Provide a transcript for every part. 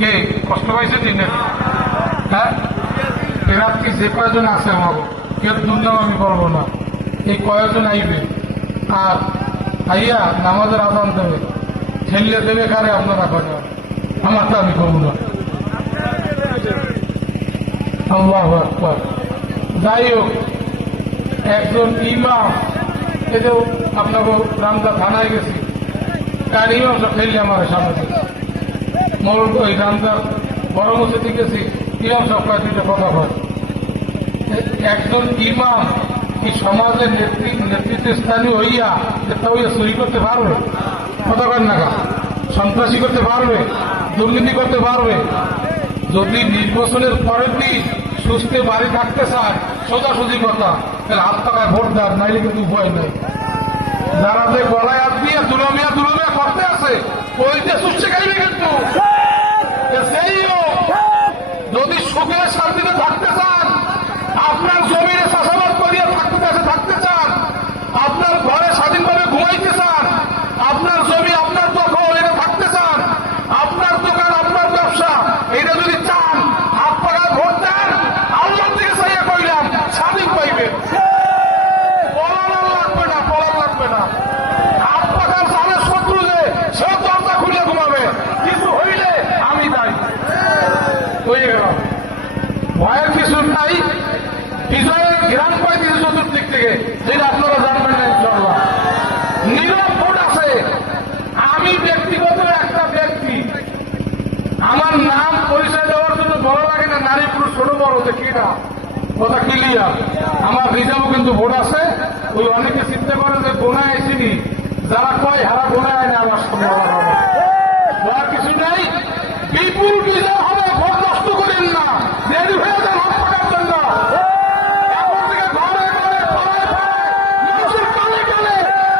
কে কষ্ট পাইছে দিনে? হ্যাঁ, এরা কি যে কয়জন আছে আমাকে কেউ দুর্নাম আমি বলবো না, এই কয়জন আইবে আর আইয়া নামাজের আদান দেবে, ঠেললে দেবে কারে আপনারা করে, আমারটা আমি করবো না। আল্লাহু আকবার। যাই হোক, একজন ইমাম, এই যে আপনাকে রামদা থানায় গেছি, তার ইমাম সব ফেললে আমার সামনে মোর ওই রামদার বড় মসজিদে গেছি, ইমাম সব কয়েক দুইটা কথা হয়। একজন ইমাম এই সমাজের নেতৃত্ব স্থানীয় হইয়া এটা হইয়া চুরি করতে পারবে? কথা বলেন না, সন্ত্রাসী করতে পারবে, দুর্নীতি করতে পারবে? যদি নির্বাচনের পরের দিন সুস্থে বাড়ি থাকতে চায়, সোজাসুজি কথা, তাহলে হাত টাকায় ভোট দেওয়ার, নাইলে কিন্তু উপায় নেই। যারা যে গলায় হাত দিয়ে দুলমিয়া করতে আছে, ওই যে সুস্থে খাইবে কিন্তু। যদি সুখে শান্তিতে থাকতে চান, আপনার জমিনে চাষাবাদ করিয়া থাকতে চান, আপনার ঘরে স্বাধীনভাবে ঘুমাইতে চান, আপনার জমি আপনার দখল এটা থাকতে চান, আপনার দোকান আপনার ব্যবসা এটা যদি চান, হাত পাড়ায় ভোট দেন, আল্লাহ থেকে চাইয়া কইলাম স্বাধীন পাইবেন। পলান লাগবে না। হাত পাখার চালের শত্রু যে সে দরজা খুলে ঘুমাবে, কিছু হইলে আমি দায়ী হয়ে গেলাম। ভয়ের কিছু নাই, বিজয়ের ঘ্রাণ পাই দিয়েছে চতুর্দিক থেকে, যেটা আপনারা জানবেন না ইনশাআল্লাহ। নীরব ভোট আছে। আমি ব্যক্তিগত একটা ব্যক্তি, আমার নাম পরিচয় দেওয়ার জন্য বড় লাগে না, নারী পুরুষ ছোট বড় যে কিনা কথা ক্লিয়ার। আমার রিজার্ভও কিন্তু ভোট আছে। ওই অনেকে চিন্তা করেন যে গোনায় আসিনি, যারা কয় হারা গোনায় আনে আমার সঙ্গে বলার কিছু নাই। বিপুল বিজয় হবে, ভোট নষ্ট করেন না, দেরি হয়ে যান হাত পাকার জন্য। এখন থেকে ঘরে ঘরে পাড়ায় পাড়ায় মানুষের কানে কানে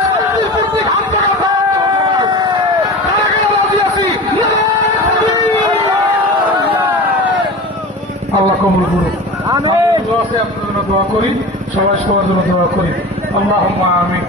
শান্তির প্রতীক হাত পাকা রাজি আছি। আল্লাহ কবুল করুন। আপনার জন্য দোয়া করি, সবাই সবার জন্য দোয়া করি। আল্লাহুম্মা আমিন।